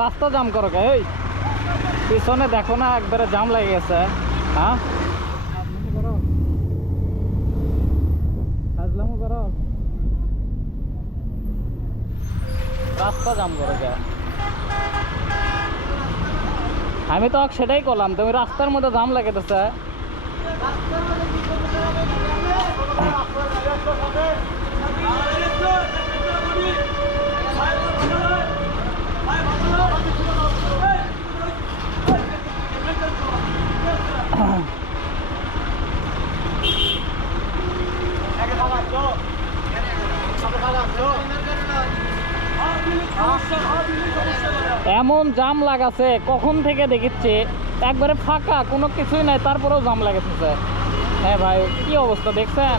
রাস্তা জাম করো কে? এই পিছনে দেখো না একবারে জাম লেগে গেছে। হ্যাঁ ফাজলামো করো, রাস্তা জাম করো কে? আমি তো সেটাই করলাম, তুমি রাস্তার মধ্যে জাম লাগাইতেছে। এমন জাম লাগাছে কখন থেকে দেখিচ্ছে, একবারে ফাঁকা, কোনো কিছুই নাই, তারপরেও জাম লাগাতেছে। হ্যাঁ ভাই, কি অবস্থা দেখছেন?